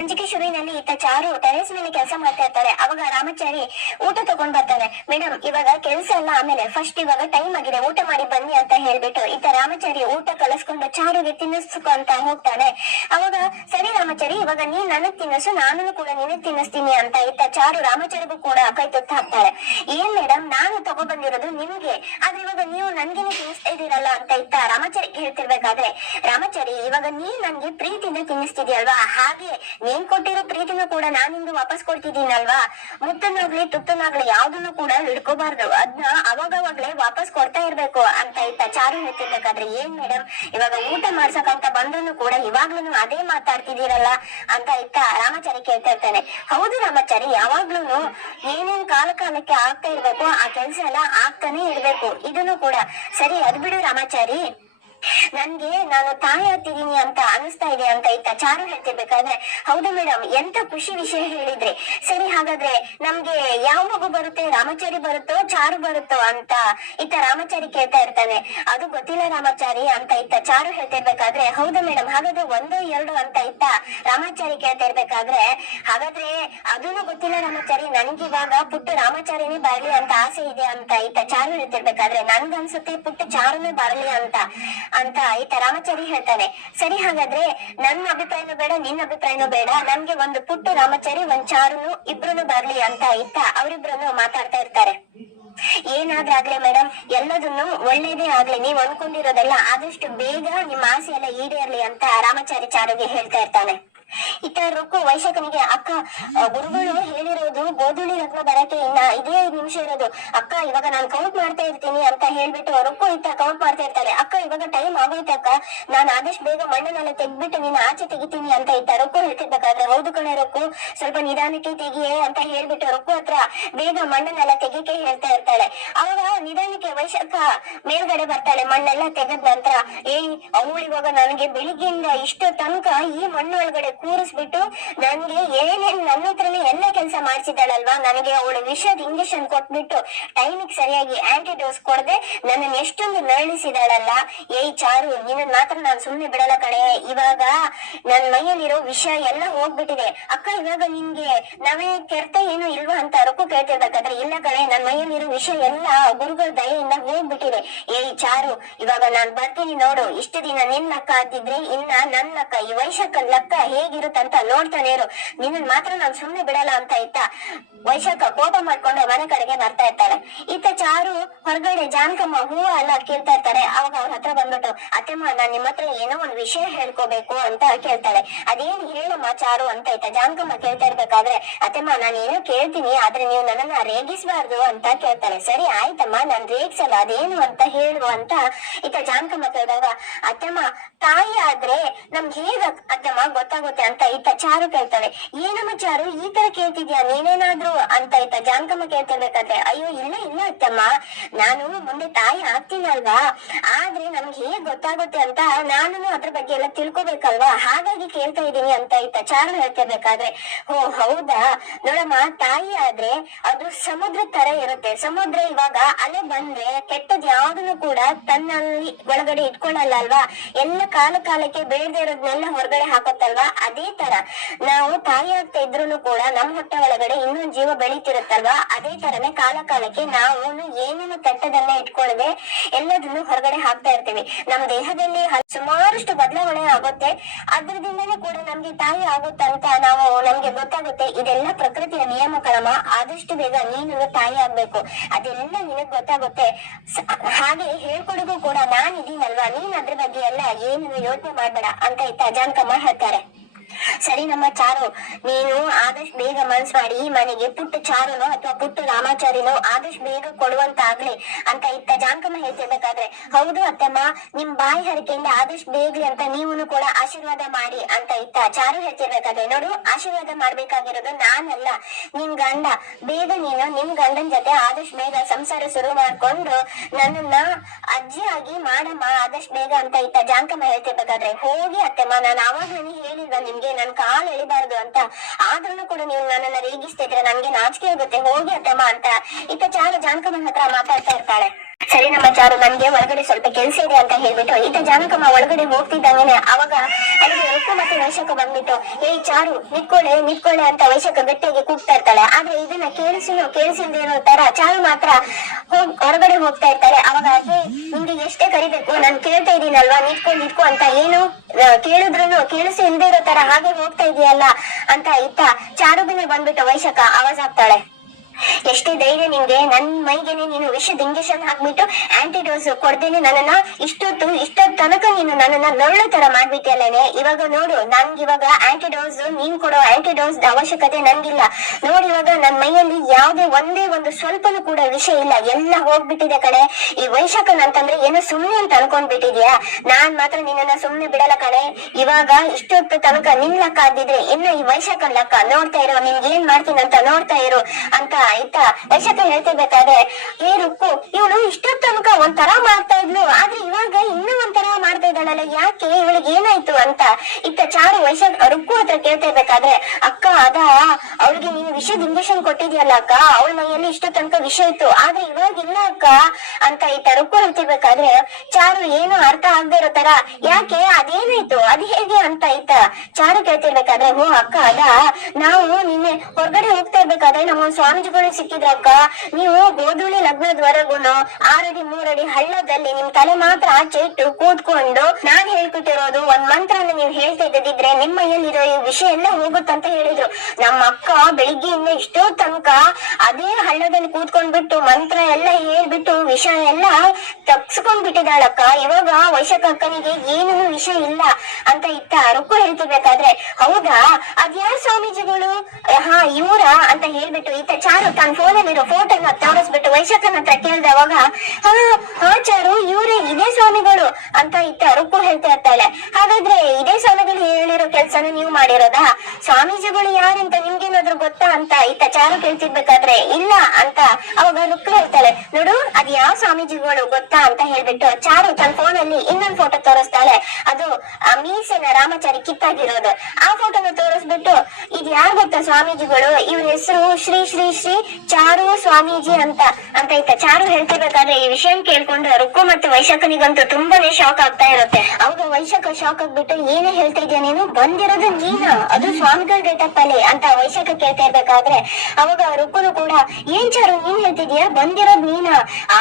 ಸಂಜಿಕೆ ಶುರುವಿನಲ್ಲಿ ಇತ್ತ ಚಾರು ಟೆರೆಸ್ ಮೇಲೆ ಕೆಲಸ ಮಾಡ್ತಾ ಇರ್ತಾರೆ. ಅವಾಗ ರಾಮಚಾರಿ ಊಟ ತಗೊಂಡ್ ಬರ್ತಾನೆ. ಮೇಡಮ್ ಇವಾಗ ಕೆಲಸ ಎಲ್ಲ ಆಮೇಲೆ. ಫಸ್ಟ್ ಇವಾಗ ಟೈಮ್ ಆಗಿದೆ. ಊಟ ಮಾಡಿ ಬನ್ನಿ ಅಂತ ಹೇಳ್ಬಿಟ್ಟು ಇತ್ತ ರಾಮಚಾರಿ ಊಟ ಕಲಸ್ಕೊಂಡು ಚಾರುಗೆ ತಿನ್ನಿಸ್ಕೊ ಅಂತ ಹೋಗ್ತಾನೆ. ಅವಾಗ, ಸರಿ ರಾಮಚಾರಿ, ಇವಾಗ ನೀ ನನಗ್ ತಿನ್ನಿಸು ನಾನು ಕೂಡ ನಿನಗ್ ತಿನ್ನಿಸ್ತೀನಿ ಅಂತ ಇತ್ತ ಚಾರು ರಾಮಚಾರಿಗೂ ಕೂಡ ಕೈ ತುತ್ತ ಹಾಕ್ತಾಳೆ ಏನ್ ಮೇಡಮ್ ನಾನು ತಗೋಬಂದಿರೋದು ನಿಮ್ಗೆ. ಆದ್ರೆ ಇವಾಗ ನೀವು ನನ್ಗೇನೆ ತಿನ್ನಿಸ್ತಾ ಇದೀರಲ್ಲ ಅಂತ ಇತ್ತ ರಾಮಚಾರಿ ಹೇಳ್ತಿರ್ಬೇಕಾದ್ರೆ, ರಾಮಚಾರಿ, ಇವಾಗ ನೀ ನನ್ಗೆ ಪ್ರೀತಿಯಿಂದ ತಿನ್ನಿಸ್ತಿದ್ಯಲ್ವಾ? ಹಾಗೆ ನೀನ್ ಕೊಟ್ಟಿರೋ ಪ್ರೀತಿನೂ ಕೂಡ ನಾನ್ ನಿಮ್ಗೆ ವಾಪಸ್ ಕೊಡ್ತಿದ್ದೀನಲ್ವಾ? ಮುತ್ತನ್ನಾಗ್ಲಿ ತುತ್ತನ್ನಾಗ್ಲಿ ಯಾವ್ದನ್ನು ಕೂಡ ಹಿಡ್ಕೋಬಾರ್ದು. ಅದನ್ನ ಅವಾಗವಾಗ್ಲೇ ವಾಪಸ್ ಕೊಡ್ತಾ ಇರ್ಬೇಕು ಅಂತ ಇತ್ತ ಚಾರು ಹೇಳ್ತಿರ್ಬೇಕಾದ್ರೆ ಏನ್ ಮೇಡಮ್ ಇವಾಗ ಊಟ ಮಾಡ್ಸಕಂತ ಬಂದ್ರು ಕೂಡ ಇವಾಗ್ಲೂ ಅದೇ ಮಾತಾಡ್ತಿದ್ದೀರಲ್ಲ ಅಂತ ಇತ್ತ ರಾಮಾಚಾರಿ ಕೇಳ್ತಾ ಇರ್ತಾನೆ. ಹೌದು ರಾಮಾಚಾರಿ ಯಾವಾಗ್ಲೂ ಏನೇನ್ ಕಾಲ ಕಾಲಕ್ಕೆ ಆಗ್ತಾ ಇರ್ಬೇಕು, ಆ ಕೆಲ್ಸ ಎಲ್ಲ ಆಗ್ತಾನೆ ಇರ್ಬೇಕು. ಇದನ್ನು ಕೂಡ. ಸರಿ, ಅದ್ ಬಿಡು ರಾಮಾಚಾರಿ. ನನ್ಗೆ ನಾನು ತಾಯಿ ಅಂತ ಅನಿಸ್ತಾ ಇದೆ ಅಂತ ಇತ್ತ ಚಾರು ಹೇಳ್ತಿರ್ಬೇಕಾದ್ರೆ, ಹೌದು ಮೇಡಮ್ ಎಂತ ಖುಷಿ ವಿಷಯ ಹೇಳಿದ್ರಿ. ಸರಿ, ಹಾಗಾದ್ರೆ ನಮ್ಗೆ ಯಾವ ಮಗು ಬರುತ್ತೆ, ರಾಮಚಾರಿ ಬರುತ್ತೋ, ಚಾರು ಬರುತ್ತೋ ಅಂತ ಇತ್ತ ರಾಮಚಾರಿ ಕೇಳ್ತಾ ಇರ್ತಾನೆ. ಅದು ಗೊತ್ತಿಲ್ಲ ರಾಮಚಾರಿ ಅಂತ ಇತ್ತ ಚಾರು ಹೇಳ್ತಿರ್ಬೇಕಾದ್ರೆ, ಹೌದು ಮೇಡಮ್ ಹಾಗಾದ್ರೆ ಒಂದು, ಎರಡು ಅಂತ ಇತ್ತ ರಾಮಾಚಾರಿ ಕೇಳ್ತಾ ಇರ್ಬೇಕಾದ್ರೆ, ಹಾಗಾದ್ರೆ ಅದನ್ನು ಗೊತ್ತಿಲ್ಲ ರಾಮಾಚಾರಿ, ನನ್ಗಿವಾಗ ಪುಟ್ಟು ರಾಮಾಚಾರಿನೇ ಬರಲಿ ಅಂತ ಆಸೆ ಇದೆ ಅಂತ ಇತ್ತ ಚಾರು ಹೇಳ್ತಿರ್ಬೇಕಾದ್ರೆ ನನ್ಗನ್ಸುತ್ತೆ ಪುಟ್ಟು ಚಾರುನೇ ಬರಲಿ ಅಂತ. ಅಂತ ಆಯ್ತ ರಾಮಚಾರಿ ಹೇಳ್ತಾನೆ. ಸರಿ, ಹಾಗಾದ್ರೆ ನನ್ನ ಅಭಿಪ್ರಾಯನೂ ಬೇಡ, ನಿನ್ನ ಅಭಿಪ್ರಾಯನೂ ಬೇಡ. ನಮ್ಗೆ ಒಂದು ಪುಟ್ಟು ರಾಮಚಾರಿ, ಒಂದ್ ಚಾರುನು, ಇಬ್ರುನು ಬರ್ಲಿ ಅಂತ ಇತ್ತ ಅವರಿಬ್ರು ಮಾತಾಡ್ತಾ ಇರ್ತಾರೆ. ಏನಾದ್ರಾಗ್ಲಿ ಮೇಡಮ್ ಎಲ್ಲದನ್ನು ಒಳ್ಳೇದೇ ಆಗ್ಲಿ, ನೀವ್ ಅನ್ಕೊಂಡಿರೋದೆಲ್ಲ ಆದಷ್ಟು ಬೇಗ ನಿಮ್ಮ ಆಸೆ ಎಲ್ಲ ಈಡೇರ್ಲಿ ಅಂತ ರಾಮಚಾರಿ ಚಾರುಗೆ ಹೇಳ್ತಾ ಇರ್ತಾನೆ. ಇತ್ತ ರುಕ್ಕು ವೈಶಾಖನಿಗೆ ಅಕ್ಕ ಗುರುಗಳು ಹೇಳಿರೋದು ಗೋಧುಳಿ ರತ್ನ ಬರಕ್ಕೆ ಇನ್ನ ಇದೇ ನಿಮಿಷ ಇರೋದು. ಅಕ್ಕ, ಇವಾಗ ನಾನು ಕೌಂಟ್ ಮಾಡ್ತಾ ಇರ್ತೀನಿ ಅಂತ ಹೇಳ್ಬಿಟ್ಟು ರುಕ್ಕು ಇತ್ತ ಕೌಂಟ್ ಮಾಡ್ತಾ ಇರ್ತಾಳೆ ಅಕ್ಕ, ಇವಾಗ ಟೈಮ್ ಆಗೋಯ್ತು ಅಕ್ಕ. ನಾನು ಆದಷ್ಟು ಬೇಗ ಮಣ್ಣನ್ನೆಲ್ಲ ತೆಗ್ದ್ಬಿಟ್ಟು ನಿನ್ನ ಆಚೆ ತೆಗಿತೀನಿ ಅಂತ ಇತ್ತ ರುಕ್ಕು ಹೇಳ್ತಿರ್ಬೇಕಾದ್ರೆ. ಹೌದು ಕಣೆ ರುಕ್ಕು. ಸ್ವಲ್ಪ ನಿಧಾನಕ್ಕೆ ತೆಗಿಯೇ ಅಂತ ಹೇಳ್ಬಿಟ್ಟು ರುಕ್ಕು ಹತ್ರ ಬೇಗ ಮಣ್ಣನ್ನೆಲ್ಲ ತೆಗಿಕೆ ಹೇಳ್ತಾ ಇರ್ತಾಳೆ. ಅವಾಗ ನಿಧಾನಕ್ಕೆ ವೈಶಾಖ ಮೇಲ್ಗಡೆ ಬರ್ತಾಳೆ ಮಣ್ಣೆಲ್ಲ ತೆಗೆದ ನಂತರ, ಏಯ್, ಅವಳು ಇವಾಗ ನನಗೆ ಬೆಳಿಗ್ಗೆಯಿಂದ ಇಷ್ಟ ತನಕ ಈ ಮಣ್ಣು ಒಳಗಡೆ ಕೂರಿಸ್ಬಿಟ್ಟು ನನ್ಗೆ ಏನೇನ್ ನನ್ನ ಹತ್ರನೇ ಎಲ್ಲ ಕೆಲಸ ಮಾಡಿಸಿದಾಳಲ್ವಾ ನನಗೆ ಅವಳು ವಿಷದ ಇಂಜೆಕ್ಷನ್ ಕೊಟ್ಬಿಟ್ಟು ಟೈಮಿಗೆ ಸರಿಯಾಗಿ ಆಂಟಿಡೋಸ್ ಕೊಡದೆ ನನ್ನ ಎಷ್ಟೊಂದು ನರಳಿಸಿದಾಳಲ್ಲ? ಏಯ್ ಚಾರು ನಿನ್ನ ಮಾತ್ರ ನಾನು ಸುಮ್ನೆ ಬಿಡಲ್ಲ ಕಣೆ. ಇವಾಗ ನನ್ ಮೈಯಲ್ಲಿರೋ ವಿಷ ಎಲ್ಲ ಹೋಗ್ಬಿಟ್ಟಿದೆ. ಅಕ್ಕ, ಇವಾಗ ನಿನ್ಗೆ ನಾವೇ ಕೆರ್ತ ಏನು ಇಲ್ವಾ ಅಂತ ಅರಕು ಕೇಳ್ತಿರ್ಬೇಕಾದ್ರೆ ಇಲ್ಲ ಕಣೆ, ನನ್ ಮೈಯಲ್ಲಿರೋ ವಿಷ ಎಲ್ಲ ಗುರುಗಳ ದಯೆಯಿಂದ ಹೋಗ್ಬಿಟ್ಟಿದೆ. ಏಯ್ ಚಾರು, ಇವಾಗ ನಾನ್ ಬರ್ತೀನಿ ನೋಡು. ಇಷ್ಟು ದಿನ ನಿನ್ನ ಅಕ್ಕ ಆದಿದ್ರೆ ಇನ್ನ ನನ್ನ ಅಕ್ಕ, ಈ ವೈಶಾಖನ್ ಲೆಕ್ಕ ಹೇಗಿರುತ್ತಂತ ನೋಡ್ತಾನೆ ಇರು. ನಿನ್ನ ಮಾತ್ರ ನಾನ್ ಸುಮ್ನೆ ಬಿಡಲ್ಲ ಅಂತ ಇತ್ತ ವೈಶಾಖ ಕೋಪ ಮಾಡ್ಕೊಂಡು ಮನೆ ಕಡೆಗೆ ಬರ್ತಾ ಇರ್ತಾಳೆ. ಇತ್ತ ಚಾರು ಹೊರಗಡೆ ಜಾನ್ಕಮ್ಮ ಹೂವ ಎಲ್ಲ ಕೇಳ್ತಾ ಇರ್ತಾರೆ. ಅವಾಗ ಅವ್ರ ಹತ್ರ ಬಂದ್ಬಿಟ್ಟು, ಅತ್ತಮ್ಮ, ನಾನ್ ನಿಮ್ಮ ಹತ್ರ ಏನೋ ಒಂದ್ ವಿಷಯ ಹೇಳ್ಕೋಬೇಕು ಅಂತ ಕೇಳ್ತಾಳೆ. ಅದೇನ್ ಹೇಳಮ್ಮ ಚಾರು ಅಂತ ಇತ್ತ? ಜಾನಕಮ್ಮ ಕೇಳ್ತಾ ಇರ್ಬೇಕಾದ್ರೆ, ಅತ್ತೆಮ್ಮ, ನಾನು ಏನೋ ಕೇಳ್ತೀನಿ, ಆದ್ರೆ ನೀವು ನನ್ನನ್ನ ರೇಗಿಸ್ಬಾರ್ದು ಅಂತ ಕೇಳ್ತಾಳೆ. ಸರಿ, ಆಯ್ತಮ್ಮ, ನಾನ್ ರೇಗಿಸಲ್ಲ, ಅದೇನು ಅಂತ ಹೇಳು ಅಂತ ಇತ್ತ ಜಾನಕಮ್ಮ ಕೇಳಿದಾಗ, ಅತ್ತೆಮ್ಮ, ತಾಯಿ ಆದ್ರೆ ನಮ್ಗೆ ಹೇಗ ಅತ್ತಮ್ಮ ಗೊತ್ತಾಗುತ್ತೆ ಅಂತ ಈತ ಚಾರು ಕೇಳ್ತಾಳೆ. ಏನಮ್ಮ ಚಾರು ಈ ತರ ಕೇಳ್ತಿದ್ಯಾ? ನೀನೇನಾದ್ರೂ ಅಂತ ಈತ ಜಾನಕಮ್ಮ ಕೇಳ್ತಿರ್ಬೇಕಾದ್ರೆ, ಅಯ್ಯೋ, ಇಲ್ಲ ಇಲ್ಲ ಅತ್ತಮ್ಮ. ನಾನು ಮುಂದೆ ತಾಯಿ ಆಗ್ತೀನಲ್ವಾ? ಆದ್ರೆ ನಮ್ಗೆ ಹೇಗ್ ಗೊತ್ತಾಗುತ್ತೆ ಅಂತ ನಾನು ಅದ್ರ ಬಗ್ಗೆ ಎಲ್ಲ ತಿಳ್ಕೊಬೇಕಲ್ವಾ? ಹಾಗಾಗಿ ಕೇಳ್ತಾ ಇದ್ದೀನಿ ಅಂತ ಈತ ಚಾರು ಹೇಳ್ತಿರ್ಬೇಕಾದ್ರೆ ಓ ಹೌದಾ? ನೋಡಮ್ಮ, ತಾಯಿ ಆದ್ರೆ ಅದು ಸಮುದ್ರ ತರ ಇರುತ್ತೆ. ಸಮುದ್ರ ಇವಾಗ ಅಲೆ ಬಂದ್ರೆ ಕೆಟ್ಟದ್ ಯಾವ್ದನ್ನು ಕೂಡ ತನ್ನಲ್ಲಿ ಒಳಗಡೆ ಇಟ್ಕೊಳ್ಳಲ್ಲ ಅಲ್ವಾ? ಎಲ್ಲ ಕಾಲ ಕಾಲಕ್ಕೆ ಬೇಡದೆ ಇರೋದ್ನೆಲ್ಲ ಹೊರಗಡೆ ಹಾಕುತ್ತಲ್ವಾ? ಅದೇ ತರ ನಾವು ತಾಯಿ ಆಗ್ತಾ ಇದ್ರು ಕೂಡ ನಮ್ ಹೊಟ್ಟೆ ಒಳಗಡೆ ಇನ್ನೊಂದು ಜೀವ ಬೆಳೀತಿರುತ್ತಲ್ವಾ? ಅದೇ ತರನೇ ಕಾಲ ಕಾಲಕ್ಕೆ ನಾವು ಏನೇನು ಕೆಟ್ಟದನ್ನ ಇಟ್ಕೊಳ್ಳದೆ ಎಲ್ಲದನ್ನು ಹೊರಗಡೆ ಹಾಕ್ತಾ ಇರ್ತೀವಿ. ನಮ್ ದೇಹದಲ್ಲಿ ಸುಮಾರಷ್ಟು ಬದಲಾವಣೆ ಆಗುತ್ತೆ. ಅದ್ರದಿಂದನೇ ಕೂಡ ನಮ್ಗೆ ತಾಯಿ ಆಗುತ್ತಂತ ನಾವು ನಮ್ಗೆ ಗೊತ್ತಾಗುತ್ತೆ. ಇದೆಲ್ಲ ಪ್ರಕೃತಿಯ ನಿಯಮ ಕ್ರಮ ಆದಷ್ಟು ಬೇಗ ನೀನು ತಾಯಿ ಆಗ್ಬೇಕು. ಅದೆಲ್ಲ ನಿನಗೆ ಗೊತ್ತಾಗುತ್ತೆ. ಹಾಗೆ ಹೇಳ್ಕೊಡಗೂ ಕೂಡ ನಾನ್ ನೀನ್ ಅದ್ರ ಬಗ್ಗೆ ಎಲ್ಲ ಏನು ಯೋಚನೆ ಮಾಡ್ಬೇಡ ಅಂತ ಇತ್ತ ಜಾನಕಮ್ಮ ಹೇಳ್ತಾರೆ. ಸರಿ ನಮ್ಮ ಚಾರು, ನೀನು ಆದಷ್ಟು ಬೇಗ ಮನ್ಸ್ ಮಾಡಿ ಈ ಮನೆಗೆ ಪುಟ್ಟ ಚಾರುನೋ ಅಥವಾ ಪುಟ್ಟ ರಾಮಾಚಾರಿನೋ ಆದಷ್ಟು ಬೇಗ ಕೊಡುವಂತ ಆಗ್ಲಿ ಅಂತ ಇತ್ತ ಜಾಂಕಮ್ಮ ಹೇಳ್ತಿರ್ಬೇಕಾದ್ರೆ. ಹೌದು ಅತ್ತಮ್ಮ, ನಿಮ್ ಬಾಯಿ ಹರಿಕೆಯಿಂದ ಆದಷ್ಟು ಬೇಗ್ಲಿ ಅಂತ ನೀವು ಕೂಡ ಆಶೀರ್ವಾದ ಮಾಡಿ ಅಂತ ಇತ್ತ ಚಾರು ಹೇಳ್ತಿರ್ಬೇಕಾದ್ರೆ. ನೋಡು, ಆಶೀರ್ವಾದ ಮಾಡ್ಬೇಕಾಗಿರೋದು ನಾನಲ್ಲ, ನಿಮ್ ಗಂಡ. ಬೇಗ ನೀನು ನಿಮ್ ಗಂಡನ್ ಜೊತೆ ಆದಷ್ಟು ಬೇಗ ಸಂಸಾರ ಶುರು ಮಾಡ್ಕೊಂಡ್ರು ನನ್ನನ್ನ ಅಜ್ಜಿಯಾಗಿ ಮಾಡಮ್ಮ, ಆದಷ್ಟು ಬೇಗ ಅಂತ ಇತ್ತ ಜಾಂಕಮ್ಮ ಹೇಳ್ತಿರ್ಬೇಕಾದ್ರೆ. ಹೋಗಿ ಅತ್ತೆಮ್ಮ, ನಾನು ಆವಾಗ್ಲೇ ಹೇಳಿಲ್ವಾ ನಿಮ್ಗೆ. ನಿಮ್ಗೆ ನನ್ ಕಾಲ್ ಎಳಿಬಾರ್ದು ಅಂತ. ಆದ್ರೂ ಕೂಡ ನೀವು ನನ್ನನ್ನ ರೇಗಿಸ್ತಿದ್ರೆ ನನ್ಗೆ ನಾಚಿಕೆ ಆಗುತ್ತೆ. ಹೋಗಿ ಅತ್ತಮ್ಮ ಅಂತ. ಇತ್ತ ಚಾರು ಜಾನಕಮ್ಮನ ಹತ್ರ ಮಾತಾಡ್ತಾ ಇರ್ತಾಳೆ. ಸರಿ ನಮ್ಮ ಚಾರು ನನ್ಗೆ ಒಳಗಡೆ ಸ್ವಲ್ಪ ಕೆಲ್ಸ ಇದೆ ಅಂತ ಹೇಳ್ಬಿಟ್ಟು, ಈತ ಜಾನಕಮ್ಮ ಒಳಗಡೆ ಹೋಗ್ತಿದ್ದಂಗೆನೆ ಅವಾಗ ಅಲ್ಲಿಗೆ ರುಕ್ಕು ಮತ್ತೆ ವೈಶಾಖ ಬಂದ್ಬಿಟ್ಟು ಏಯ್ ಚಾರು ನಿತ್ಕೊಳ್ಳೆ ನಿತ್ಕೊಳ್ಳೆ ಅಂತ ವೈಶಾಖ ಗಟ್ಟಿಯಾಗಿ ಕೂಗ್ತಾ ಇರ್ತಾಳೆ. ಆದ್ರೆ ಇದನ್ನ ಕೇಳಿಸಿನೋ, ಕೇಳಿಸಿಲ್ದೇ ಇರೋ ತರ ಚಾರು ಮಾತ್ರ ಹೊರಗಡೆ ಹೋಗ್ತಾ ಇರ್ತಾಳೆ. ಅವಾಗ ಹೇ ನಿಮ್ಗೆ ಎಷ್ಟೇ ಕರಿಬೇಕು, ನಾನು ಕೇಳ್ತಾ ಇದೀನಲ್ವಾ? ನಿತ್ಕೊ ನಿತ್ಕೊ ಅಂತ ಏನು ಕೇಳಿದ್ರು ಕೇಳಿಸಿ ಇಲ್ದೇ ಇರೋ ತರ ಹಾಗೆ ಹೋಗ್ತಾ ಇದೆಯಲ್ಲ ಅಂತ ಇತ್ತ ಚಾರುಬಿನೇ ಬಂದ್ಬಿಟ್ಟು ವೈಶಾಖ ಆವಾಜ್ ಆಗ್ತಾಳೆ ಎಷ್ಟೇ ಧೈರ್ಯ ನಿಂಗೆ, ನನ್ ಮೈಗೆನೆ ನೀನು ವಿಷ ಇಂಜೆಕ್ಷನ್ ಹಾಕ್ಬಿಟ್ಟು ಆಂಟಿಡೋಸ್ ಕೊಡ್ತೀನಿ ನನ್ನನ್ನ. ಇಷ್ಟೊತ್ತು ಇಷ್ಟೊತ್ತು ತನಕ ನೀನು ನನ್ನನ್ನ ನರಳು ತರ ಮಾಡ್ಬಿಟ್ಟಿಯಲ್ಲೇನೆ. ಇವಾಗ ನೋಡು ನನ್ಗೆ ಇವಾಗ ಆಂಟಿಡೋಸ್ ನೀನ್ ಕೊಡೋ ಆಂಟಿಡೋಸ್ ಅವಶ್ಯಕತೆ ನಂಗಿಲ್ಲ. ನೋಡಿ ಇವಾಗ ನನ್ ಮೈಯಲ್ಲಿ ಯಾವ್ದೇ ಒಂದೇ ಒಂದು ಸ್ವಲ್ಪನೂ ಕೂಡ ವಿಷಯ ಇಲ್ಲ. ಎಲ್ಲ ಹೋಗ್ಬಿಟ್ಟಿದೆ ಕಣೆ. ಈ ವೈಶಾಖನ್ ಅಂತಂದ್ರೆ ಏನೋ ಸುಮ್ನೆ ಅಂತ ಅನ್ಕೊಂಡ್ಬಿಟ್ಟಿದ್ಯಾ? ನಾನ್ ಮಾತ್ರ ನಿನ್ನನ್ನ ಸುಮ್ನೆ ಬಿಡಲ್ಲ ಕಣೆ. ಇವಾಗ ಇಷ್ಟೊತ್ತು ತನಕ ನಿನ್ ಲಕ್ಕ ಆದಿದ್ರೆ ಇನ್ನು ಈ ವೈಶಾಖನ್ ಲಕ್ಕ ನೋಡ್ತಾ ಇರೋ ನಿನ್ಗೆ ಏನ್ ಮಾಡ್ತೀನಿ ಅಂತ ನೋಡ್ತಾ ಇರು ಅಂತ ಆಯ್ತಾ? ವೈಶಾಖ ಹೇಳ್ತಿರ್ಬೇಕಾದ್ರೆ, ಏ ರುಕ್ಕು, ಇವಳು ಇಷ್ಟೊತ್ತು ತನಕ ಒಂಥರ ಮಾಡ್ತಾ ಇದ್ಲು, ಆದ್ರೆ ಇವಾಗ ಇನ್ನೂ ಒಂಥರ ಮಾಡ್ತಾ ಇದ್ದಾಳಲ್ಲ, ಯಾಕೆ ಇವಳಿಗೆ ಏನಾಯ್ತು ಅಂತ? ಇತ್ತ ಚಾರು ವೈಶಾಖ ರುಕ್ಕು ಹತ್ರ ಕೇಳ್ತಾ ಇರ್ಬೇಕಾದ್ರೆ ಅಕ್ಕ, ಅದ, ಅವಳಿಗೆ ನೀನು ವಿಷದ ಇಂಜೆಕ್ಷನ್ ಕೊಟ್ಟಿದ್ಯಲ್ಲ ಅಕ್ಕ, ಅವಳ ಮೈಯಲ್ಲಿ ಇಷ್ಟು ತನಕ ವಿಷ ಇತ್ತು, ಆದ್ರೆ ಇವಾಗ ಇಲ್ಲ ಅಕ್ಕ ಅಂತ ಇತ್ತ ರುಕ್ಕು ಹೇಳ್ತಿರ್ಬೇಕಾದ್ರೆ, ಚಾರು ಏನು ಅರ್ಥ ಆಗದೆ ಇರೋ ತರ, ಯಾಕೆ, ಅದೇನಾಯ್ತು? ಅದ್ ಹೇಗೆ ಅಂತ ಇತ್ತ ಚಾರು ಕೇಳ್ತಿರ್ಬೇಕಾದ್ರೆ, ಹೋ, ಅಕ್ಕ, ಅದ, ನಾವು ನಿನ್ನೆ ಹೊರಗಡೆ ಹೋಗ್ತಾ ಇರ್ಬೇಕಾದ್ರೆ, ನಮ್ಮ ಸ್ವಾಮೀಜಿಗಳು ಸಿಕ್ಕಿದ್ರಕ್ಕ, ನೀವು ಗೋಧೂಳಿ ಲಗ್ನದವರೆಗೂನು ಆರಡಿ ಮೂರಡಿ ಹಳ್ಳದಲ್ಲಿ ನಿಮ್ ತಲೆ ಮಾತ್ರ ಆಚೆ ಇಟ್ಟು ಕೂತ್ಕೊಂಡು ನಾನ್ ಹೇಳ್ಕೊಟ್ಟಿರೋದು ಒಂದ್ ಮಂತ್ರನ ನೀವು ಹೇಳ್ತಾ ಇದ್ದಿದ್ರೆ ನಿಮ್ಮ ಮೈಯಲ್ಲಿರೋ ಈ ವಿಷಯ ಎಲ್ಲ ಹೋಗುತ್ತಂತ ಹೇಳಿದ್ರು. ನಮ್ಮ ಅಕ್ಕ ಬೆಳಿಗ್ಗೆಯಿಂದ ಇಷ್ಟೋ ತನಕ ಅದೇ ಹಳ್ಳದಲ್ಲಿ ಕೂತ್ಕೊಂಡ್ಬಿಟ್ಟು ಮಂತ್ರ ಎಲ್ಲ ಹೇಳ್ಬಿಟ್ಟು ವಿಷ ಎಲ್ಲ ತಪ್ಸ್ಕೊಂಡ್ ಬಿಟ್ಟಿದಾಳಕ್ಕ ಇವಾಗ ವೈಶಾಖ ಅಕ್ಕನಿಗೆ ಏನೂ ವಿಷಯ ಇಲ್ಲ ಅಂತ ಇತ್ತ ರುಕ್ಕು ಹೇಳ್ತಿರ್ಬೇಕಾದ್ರೆ, ಹೌದಾ? ಅದ್ಯಾರ ಸ್ವಾಮೀಜಿಗಳು? ಹಾ ಇವರ? ಅಂತ ಹೇಳ್ಬಿಟ್ಟು ಈತ ಚಾರು ತನ್ನ ಫೋನಲ್ಲಿರೋ ಫೋಟೋನ ತೋರಿಸ್ಬಿಟ್ಟು ವೈಶಾಖನ ಹತ್ರ ಕೇಳ್ದೆ ಅವಾಗ, ಹಾ ಆಚಾರು ಚಾರು ಇದೇ ಸ್ವಾಮಿಗಳು ಅಂತ ಇತ್ತ ರುಕ್ಕು ಹೇಳ್ತಾ ಇರ್ತಾಳೆ ಹಾಗಾದ್ರೆ ಇದೇ ಸ್ವಾಮಿಗಳು ಹೇಳಿರೋ ಕೆಲ್ಸನ ನೀವು ಮಾಡಿರೋದಾ? ಸ್ವಾಮೀಜಿಗಳು ಯಾರಂತ ನಿಮ್ಗೇನಾದ್ರೂ ಗೊತ್ತಾ ಅಂತ ಇತ್ತ ಚಾರು ಕೇಳ್ತಿರ್ಬೇಕಾದ್ರೆ ಇಲ್ಲ ಅಂತ ಅವಾಗ ರುಕ್ಕು ಹೇಳ್ತಾಳೆ. ನೋಡು, ಅದ್ ಯಾವ ಸ್ವಾಮೀಜಿಗಳು ಗೊತ್ತಾ ಅಂತ ಹೇಳ್ಬಿಟ್ಟು ಚಾರು ತನ್ನ ಫೋನಲ್ಲಿ ಇನ್ನೊಂದ್ ಫೋಟೋ ತೋರಿಸ್ತಾಳೆ. ಅದು ಆ ಮೀಸೆನ ರಾಮಚಾರಿ ಕಿತ್ತಾಗಿರೋದು. ಆ ಫೋಟೋನ ತೋರಿಸ್ಬಿಟ್ಟು, ಇದ್ ಯಾರು ಗೊತ್ತಾ ಸ್ವಾಮೀಜಿಗಳು? ಇವ್ರ ಹೆಸರು ಶ್ರೀ ಶ್ರೀ ಶ್ರೀ ಚಾರು ಸ್ವಾಮೀಜಿ ಅಂತ ಅಂತ ಇತ್ತ. ಚಾರು ಹೇಳ್ತಿರ್ಬೇಕಾದ್ರೆ ಈ ವಿಷಯ ಕೇಳ್ಕೊಂಡು ರುಕ್ಕು ಮತ್ತೆ ವೈಶಾಖನಿಗಂತೂ ತುಂಬಾನೇ ಶಾಕ್ ಆಗ್ತಾ ಇರುತ್ತೆ. ಅವಾಗ ವೈಶಾಖ ಶಾಕ್ ಆಗ್ಬಿಟ್ಟು ಏನೇ ಹೇಳ್ತಾ ನೀನು? ಬಂದಿರೋದು ನೀನ. ಅದು ಸ್ವಾಮಿಗಳ ಗೆಟಪ್ ಅಲ್ಲಿ ಅಂತ ವೈಶಾಖ ಕೇಳ್ತಾ ಇರ್ಬೇಕಾದ್ರೆ ಅವಾಗ ರುಕ್ಕುನು ಕೂಡ, ಏನ್ ಚಾರು, ನೀನ್ ಹೇಳ್ತಿದ್ಯಾ? ಬಂದಿರೋದ್ ನೀನ?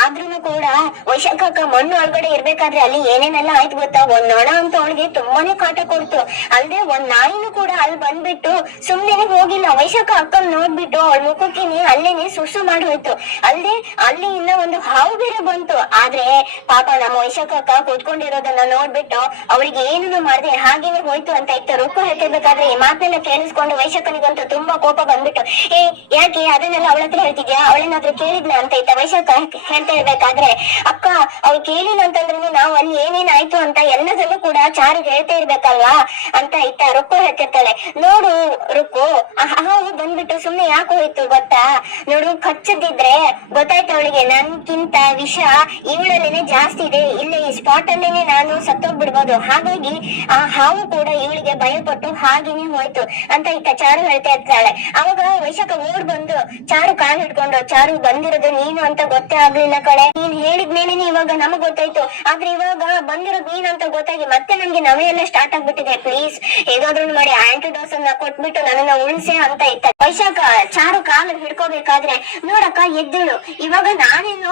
ಆದ್ರೂನು ಕೂಡ ವೈಶಾಖಕ್ಕ ಮಣ್ಣು ಒಳಗಡೆ ಇರ್ಬೇಕಾದ್ರೆ ಅಲ್ಲಿ ಏನೇನೆಲ್ಲ ಆಯ್ತು ಗೊತ್ತಾ? ಒಂದ್ ನೊಣ ಅಂತ ಅವಳಿಗೆ ತುಂಬಾನೇ ಕಾಟ ಕೊಡ್ತು. ಅಲ್ದೆ ಒಂದ್ ನಾಯಿನೂ ಕೂಡ ಅಲ್ಲಿ ಬಂದ್ಬಿಟ್ಟು ಸುಮ್ನೆ ಹೋಗಿಲ್ಲ. ವೈಶಾಖ ಅಕ್ಕನ್ ನೋಡ್ಬಿಟ್ಟು ಅವಳ ಮುಖಕ್ಕೆ ಅಲ್ಲೇನೆ ಸುಸು ಮಾಡಿ ಹೋಯ್ತು. ಅಲ್ಲಿ ಅಲ್ಲಿ ಇನ್ನ ಒಂದು ಹಾವು ಬೇರೆ ಬಂತು. ಆದ್ರೆ ಪಾಪ ನಮ್ಮ ವೈಶಾಖಕ್ಕ ಕೂತ್ಕೊಂಡಿರೋದನ್ನ ನೋಡ್ಬಿಟ್ಟು ಅವಳಿಗೆ ಏನನ್ನು ಮಾಡ್ದೆ, ಹಾಗೇನೆ ಹೋಯ್ತು ಅಂತ ಇತ್ತು. ರುಕ್ಕು ಹೇಳ್ತಿರ್ಬೇಕಾದ್ರೆ ಈ ಮಾತನ್ನೆಲ್ಲ ಕೇಳಿಸ್ಕೊಂಡು ವೈಶಾಖನಿಗಂತೂ ತುಂಬಾ ಕೋಪ ಬಂದ್ಬಿಟ್ಟು, ಏ, ಯಾಕೆ ಅದನ್ನೆಲ್ಲ ಅವಳ ಹತ್ರ ಹೇಳ್ತಿದ್ಯಾ? ಅವಳೇನಾದ್ರೂ ಕೇಳಿದ್ನ? ಅಂತ ಇತ್ತ. ವೈಶಾಖ ಹೇಳ್ತಾ ಇರ್ಬೇಕಾದ್ರೆ ಅಕ್ಕ, ಅವ್ಳು ಕೇಳಿಲ್ಲ ಅಂತಂದ್ರೆ ನಾವು ಅಲ್ಲಿ ಏನೇನಾಯ್ತು ಅಂತ ಎಲ್ಲದಲ್ಲೂ ಕೂಡ ಚಾರು ಹೇಳ್ತಾ ಇರ್ಬೇಕಲ್ವಾ? ಅಂತ ಇತ್ತ ರುಕ್ಕು ಹೇಳ್ತಿರ್ತಾಳೆ. ನೋಡು ರುಕ್ಕು ಹಾವು ಬಂದ್ಬಿಟ್ಟು ಸುಮ್ನೆ ಯಾಕೆ ಹೋಯ್ತು ಗೊತ್ತಾ? ನೋಡು, ಕಚ್ಚದಿದ್ರೆ ಗೊತ್ತಾಯ್ತು ಅವಳಿಗೆ. ನನ್ಕಿಂತ ವಿಷ ಇವಳಲ್ಲೇನೆ ಜಾಸ್ತಿ ಇದೆ. ಇಲ್ಲಿ ಈ ಸ್ಪಾಟ್ ಅಲ್ಲೇನೆ ನಾನು ಸತ್ತೋಗ್ಬಿಡ್ಬೋದು. ಹಾಗಾಗಿ ಆ ಹಾವು ಕೂಡ ಇವಳಿಗೆ ಭಯಪಟ್ಟು ಹಾಗೇನೆ ಹೋಯ್ತು ಅಂತ ಇತ್ತ ಚಾರು ಹೇಳ್ತಾ ಇರ್ತಾಳೆ. ಅವಾಗ ವೈಶಾಖ ಓಡ್ ಬಂದು ಚಾರು ಕಾಲ್ ಹಿಡ್ಕೊಂಡು, ಚಾರು, ಬಂದಿರೋದು ನೀನು ಅಂತ ಗೊತ್ತೇ ಆಗ್ಲಿಲ್ಲ ಕಡೆ ನೀನ್ ಹೇಳಿದ್ಮೇಲೆನೆ ಇವಾಗ ನಮಗ್ ಗೊತ್ತಾಯ್ತು. ಆದ್ರೆ ಇವಾಗ ಬಂದಿರೋದು ನೀನ್ ಅಂತ ಗೊತ್ತಾಗಿ ಮತ್ತೆ ನಮ್ಗೆ ನವೆ ಎಲ್ಲ ಸ್ಟಾರ್ಟ್ ಆಗ್ಬಿಟ್ಟಿದೆ. ಪ್ಲೀಸ್ ಹೇಗಾದ್ರೂ ಮಾಡಿ ಆಂಟಿಡೋಸ್ ಅನ್ನ ಕೊಟ್ಬಿಟ್ಟು ನನ್ನ ಉಳಿಸೆ ಅಂತ ಇತ್ತ. ವೈಶಾಖ ಚಾರು ಕಾಲ್ ಹಿಡ್ಕೋಬೇಕಾದ್ರೆ ನೋಡಕ್ಕ ಎದ್ದೇಳು. ಇವಾಗ ನಾನೇನು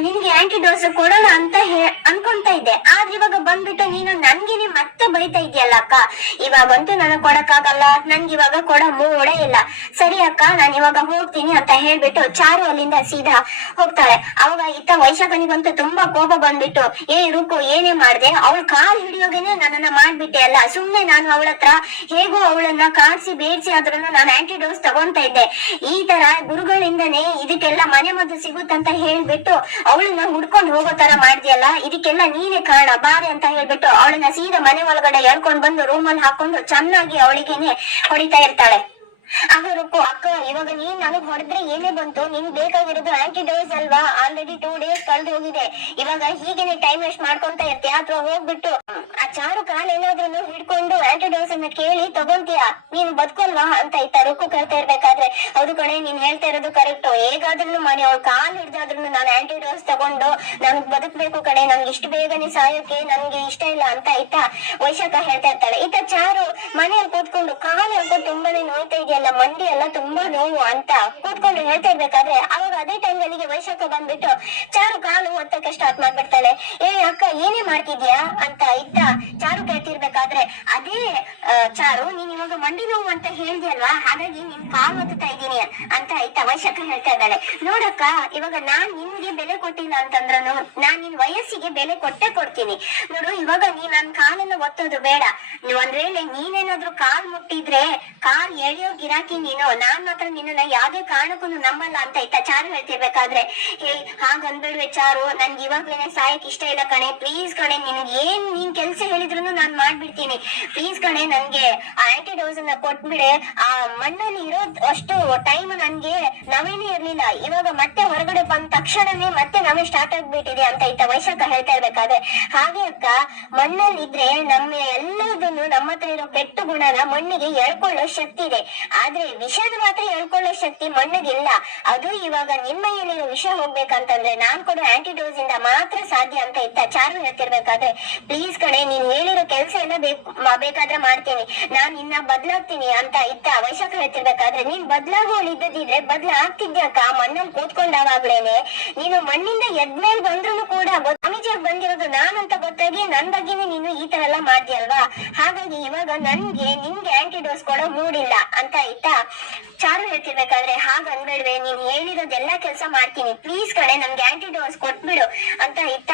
ನಿನ್ಗೆ ಆಂಟಿಡೋಸ್ ಕೊಡೋಣ ಅಂತ ಹೇ- ಅನ್ಕೊಂತ ಇದ್ದೆ. ಆದ್ರೆ ಇವಾಗ ಬಂದ್ಬಿಟ್ಟು ನೀನು ನನ್ಗೇನೆ ಮತ್ತೆ ಬೈತಾ ಇದೆಯಲ್ಲ ಅಕ್ಕ. ಇವಾಗಂತೂ ನನಗ್ ಕೊಡಕ್ಕಾಗಲ್ಲ. ನನ್ಗೆ ಇವಾಗ ಕೊಡ ಮೂಡೇ ಇಲ್ಲ. ಸರಿ ಅಕ್ಕ, ನಾನು ಇವಾಗ ಹೋಗ್ತೀನಿ ಅಂತ ಹೇಳ್ಬಿಟ್ಟು ಚಾರು ಅಲ್ಲಿಂದ ಸೀದಾ ಹೋಗ್ತಾಳೆ. ಅವಾಗ ಇತ್ತ ವೈಶಾಖನಿಗಂತೂ ತುಂಬಾ ಕೋಪ ಬಂದ್ಬಿಟ್ಟು, ಏ ರುಕು ಏನೇ ಮಾಡ್ದೆ? ಅವಳ ಕಾಲ್ ಹಿಡಿಯೋಗೇನೆ ನನ್ನನ್ನ ಮಾಡ್ಬಿಟ್ಟೆ ಅಲ್ಲ. ಸುಮ್ನೆ ನಾನು ಅವಳ ಹತ್ರ ಹೇಗೋ ಅವಳನ್ನ ಕಾಡ್ಸಿ, ಬೇಡ್ಸಿ ಅದ್ರನ್ನ ನಾನು ಆಂಟಿಡೋಸ್ ತಗೊಂತ ಇದ್ದೆ. ಈ ತರ ಗುರುಗಳಿಂದನೇ ಇದಕ್ಕೆಲ್ಲ ಮನೆ ಮದ್ದು ಸಿಗುತ್ತಂತ ಹೇಳ್ಬಿಟ್ಟು ಅವಳನ್ನ ಹುಡ್ಕೊಂಡು ಹೋಗೋ ತರ ಮಾಡಿದ್ಯಲ್ಲ, ಇದಕ್ಕೆಲ್ಲ ನೀನೇ ಕಾರಣ, ಬಾರೆ ಅಂತ ಹೇಳ್ಬಿಟ್ಟು ಅವಳನ್ನ ಸೀದಾ ಮನೆ ಒಳಗಡೆ ಎಳ್ಕೊಂಡ್ ಬಂದು ರೂಮಲ್ಲಿ ಹಾಕೊಂಡು ಚೆನ್ನಾಗಿ ಅವಳಿಗೇನೆ ಹೊಡಿತಾ ಇರ್ತಾಳೆ. ಆಗ ಅಕ್ಕ, ಇವಾಗ ನೀನ್ ನನಗ್ ಹೊಡೆದ್ರೆ ಏನೇ ಬಂತು? ನಿನ್ ಬೇಕಾಗಿರೋದು ಆಂಟಿ ಡೋಸ್ ಅಲ್ವಾ? ಆಲ್ರೆಡಿ ಟೂ ಡೇಸ್ ಕಳ್ದು ಹೋಗಿದೆ. ಇವಾಗ ಹೀಗೇನೆ ಟೈಮ್ ವೇಸ್ಟ್ ಮಾಡ್ಕೊಂತ ಇರ್ತೀಯ? ಅಥವಾ ಹೋಗ್ಬಿಟ್ಟು, ಆ ಚಾರು ಕಾಲ್ ಏನಾದ್ರೂ ಹಿಡ್ಕೊಂಡು ಆಂಟಿ ಡೋಸ್ ಅನ್ನ ಕೇಳಿ ತಗೊಂತೀಯ? ನೀನ್ ಬದುಕಲ್ವಾ ಅಂತ ಇತ್ತ ರುಕ್ಕು ಕೇಳ್ತಾ ಇರ್ಬೇಕಾದ್ರೆ ಅವ್ರು ಕಣೆ, ನೀನ್ ಹೇಳ್ತಾ ಇರೋದು ಕರೆಕ್ಟ್ ಹೇಗಾದ್ರೂ ಮನೆ ಅವ್ರ ಕಾಲ್ ಹಿಡ್ದಾದ್ರೂ ನಾನು ಆಂಟಿ ಡೋಸ್ ತಗೊಂಡು ನನ್ಗ್ ಬದುಕ್ಬೇಕು ಕಣೆ ನನ್ಗೆ ಇಷ್ಟು ಬೇಗನೆ ಸಾಯೋಕೆ ನನ್ಗೆ ಇಷ್ಟ ಇಲ್ಲ ಅಂತ ಇತ್ತ ವೈಶಾಖ ಹೇಳ್ತಾ ಇರ್ತಾಳೆ. ಇತ್ತ ಚಾರು ಮನೆಯಲ್ಲಿ ಕೂತ್ಕೊಂಡು ಕಾಲು ಅಂತ ತುಂಬಾನೇ ನೋಯ್ತಾ ಇದೆಯಲ್ಲ? ಮಂಡಿ ಎಲ್ಲ ತುಂಬಾ ನೋವು ಅಂತ ಕೂತ್ಕೊಂಡು ಹೇಳ್ತಾ ಇರ್ಬೇಕಾದ್ರೆ ಅವಾಗ ಅದೇ ಟೈಮ್ ಅಲ್ಲಿ ವಯಸ್ಸಕ್ಕೆ ಬಂದ್ಬಿಟ್ಟು ಚಾರು ಕಾಲು ಒತ್ತಕ್ಕೆ ಸ್ಟಾರ್ಟ್ ಮಾಡ್ಬಿಡ್ತಾಳೆ. ಏ ಅಕ್ಕ, ಏನೇ ಮಾಡ್ತಿದ್ಯಾ? ಅಂತ ಇತ್ತ ಚಾರು ಕೇಳ್ತಿರ್ಬೇಕಾದ್ರೆ ಅದೇ ಚಾರು, ನೀನ್ ಇವಾಗ ಮಂಡಿ ನೋವು ಅಂತ ಹೇಳಿದೆ ಅಲ್ವಾ? ಹಾಗಾಗಿ ನಿನ್ ಕಾಲು ಒತ್ತುತ್ತಾ ಇದ್ದೀನಿ ಅಂತ ಆಯ್ತಾ? ವೈಶಾಖ ಹೇಳ್ತಾ ಇದ್ದಾಳೆ. ನೋಡಕ್ಕ, ಇವಾಗ ನಾನ್ ನಿನ್ಗೆ ಬೆಲೆ ಕೊಟ್ಟಿಲ್ಲ ಅಂತಂದ್ರನು ನಾನ್ ನಿನ್ ವಯಸ್ಸಿಗೆ ಬೆಲೆ ಕೊಟ್ಟೆ ಕೊಡ್ತೀನಿ. ನೋಡು, ಇವಾಗ ನೀ ನನ್ ಕಾಲನ್ನ ಒತ್ತೋದು ಬೇಡ. ಒಂದ್ ವೇಳೆ ನೀನೇನಾದ್ರೂ ಕಾಲ್ ಮುಟ್ಟಿದ್ರೆ, ಕಾಲ್ ಎಳೆಯೋ ಗಿರಾಕಿ ನೀನು, ನಾನ್ ಮಾತ್ರ ನಿನ್ನ ಯಾವ್ದೇ ಕಾರಣಕ್ಕೂ ನಂಬಲ್ಲ ಅಂತ ಇತ್ತ ಚಾರು ಹೇಳ್ತಿರ್ಬೇಕಾದ್ರೆ ಹೇ ಹಾಗಂದ್ಬಿಡ್ವೆ ಚಾರು, ನನ್ಗೆ ಇವಾಗ್ಲೇನೆ ಸಾಯಕ್ ಇಷ್ಟ ಇಲ್ಲ ಕಣೆ. ಪ್ಲೀಸ್ ಕಣೆ, ನಿನ್ಗೆ ಏನ್ ನೀನ್ ಕೆಲ್ಸ ಹೇಳಿದ್ರು ನಾನ್ ಮಾಡ್ಬಿಡ್ತೀನಿ ಪ್ಲೀಸ್ ಕಣೆ, ನನ್ಗೆ ಆ ಡೋಸ್ ಅನ್ನ ಕೊಟ್ಬಿಡೆ. ಆ ಮಣ್ಣಲ್ಲಿ ಇರೋ ಅಷ್ಟು ಟೈಮ್ ನನ್ಗೆ ನವೇನೇ ಇರ್ಲಿಲ್ಲ. ಇವಾಗ ಮತ್ತೆ ಹೊರಗಡೆ ಬಂದ ತಕ್ಷಣನೇ ಮತ್ತೆ ನವೆ ಸ್ಟಾರ್ಟ್ ಆಗ್ಬಿಟ್ಟಿದೆ ಅಂತ ಇತ್ತ ವೈಶಾಖ ಹೇಳ್ತಾ ಇರ್ಬೇಕಾದ್ರೆ. ಹಾಗೆ ಅಕ್ಕ ಮಣ್ಣಲ್ಲಿ ಇದ್ರೆ ನಮ್ಮ ಎಲ್ಲದನ್ನು ನಮ್ಮ ಹತ್ರ ಇರೋ ಕೆಟ್ಟ ಗುಣನ ಮಣ್ಣಿಗೆ ಎಳ್ಕೊಳ್ಳೋ ಶಕ್ತಿ ಇದೆ. ಆದ್ರೆ ವಿಷದ ಮಾತ್ರ ಎಳ್ಕೊಳ್ಳೋ ಶಕ್ತಿ ಮಣ್ಣಿಗಿಲ್ಲ. ಅದು ಇವಾಗ ನಿಮ್ಮ ಮೈಯಲ್ಲಿರೋ ವಿಷ ಹೋಗ್ಬೇಕಂತಂದ್ರೆ ನಾನ್ ಕೊಡೋ ಆಂಟಿಡೋಸ್ ಇಂದ ಮಾತ್ರ ಸಾಧ್ಯ ಅಂತ ಇತ್ತ ಚಾರು ಹೇಳ್ತಿರ್ಬೇಕಾದ್ರೆ. ಪ್ಲೀಸ್ ಕಣೆ, ನೀನ್ ಹೇಳಿರೋ ಕೆಲಸ ಎಲ್ಲ ಬೇಕಾದ್ರೆ ಮಾಡ್ತೀನಿ. ನಾನ್ ಇನ್ನ ಬದ್ಲಾಗ್ತೀನಿ ಅಂತ ಇದ್ದ ವೈಶಾಖ ಹೇಳ್ತಿರ್ಬೇಕಾದ್ರೆ, ನೀನ್ ಬದ್ಲಾಗೋಳು ಇದ್ದದಿದ್ರೆ ಬದ್ಲಾಗ್ತಿದ್ಯಾಕ ಮಣ್ಣಲ್ಲಿ ಕೂತ್ಕೊಂಡಾವಾಗ್ಲೇನೆ ನೀನು ಮಣ್ಣಿಂದ ಎದ್ಮೇಲ್ ಬಂದ್ರು ಕೂಡ ಸ್ವಾಮೀಜಿಯಾಗಿ ಬಂದಿರೋದು ನಾನಂತ ಗೊತ್ತಾಗಿ ನನ್ ಬಗ್ಗೆನೆ ನೀನು ಈ ತರ ಎಲ್ಲ ಮಾಡ್ತೀಯಲ್ವಾ ಹಾಗಾಗಿ ಇವಾಗ ನನ್ಗೆ ನಿನ್ಗೆ ಆಂಟಿ ಡೋಸ್ ಕೊಡೋ ಮೂಡಿಲ್ಲ ಅಂತ ಇತ್ತ ಚಾರು ಹೇಳ್ತಿರ್ಬೇಕಾದ್ರೆ, ಹಾಗ ಅನ್ಬೇಡ್ವೆ ನೀನ್ ಹೇಳಿರೋದೆಲ್ಲಾ ಕೆಲ್ಸ ಮಾಡ್ತೀನಿ. ಪ್ಲೀಸ್ ಕಡೆ ನನ್ಗೆ ಆಂಟಿ ಡೋಸ್ ಕೊಟ್ಬಿಡು ಅಂತ ಇತ್ತ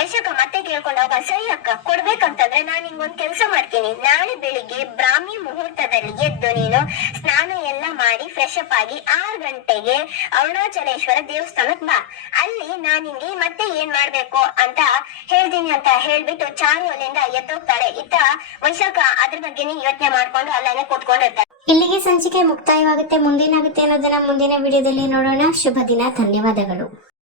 ವೈಶಾಖ ಮತ್ತೆ ಕೇಳ್ಕೊಂಡಾಗ ಸರಿ ಅಕ್ಕ, ಕೊಡ್ಬೇಕಂತಂದ್ರೆ ನಾನ್ ನಿಂಗೊಂದ್ ಕೆಲ್ಸ ಮಾಡ್ತೀನಿ. ನಾಳೆ ಬೆಳಿಗ್ಗೆ ಬ್ರಾಹ್ಮಿ ಮುಹೂರ್ತದಲ್ಲಿ ಎದ್ದು ನೀನು ಸ್ನಾನ ಎಲ್ಲ ಮಾಡಿ ಫ್ರೆಶ್ ಅಪ್ ಆಗಿ ಆರ್ ಗಂಟೆಗೆ ಅರುಣಾಚಲೇಶ್ವರ ದೇವಸ್ಥಾನಕ್ ಬಾ. ಅಲ್ಲಿ ನಾನ್ ನಿಂಗೆ ಮತ್ತೆ ಏನ್ ಮಾಡ್ಬೇಕು ಅಂತ ಹೇಳ್ತೀನಿ ಅಂತ ಹೇಳ್ಬಿಟ್ಟು ಚಾರು ಅಲ್ಲಿಂದ ಎತ್ತೋಗ್ತಾಳೆ ಇತ್ತ ವೈಶಾಖ ಅದ್ರ ಬಗ್ಗೆನೇ ಯೋಚನೆ ಮಾಡ್ಕೊಂಡು ಅಲ್ಲೇ ಕೂತ್ಕೊಂಡಿರ್ತಾಳೆ. ಇಲ್ಲಿಗೆ ಸಂಚಿಕೆ ಮುಕ್ತಾಯವಾಗುತ್ತೆ. ಮುಂದೇನಾಗುತ್ತೆ ಅನ್ನೋದನ್ನ ಮುಂದಿನ ವಿಡಿಯೋದಲ್ಲಿ ನೋಡೋಣ. ಶುಭ ದಿನ. ಧನ್ಯವಾದಗಳು.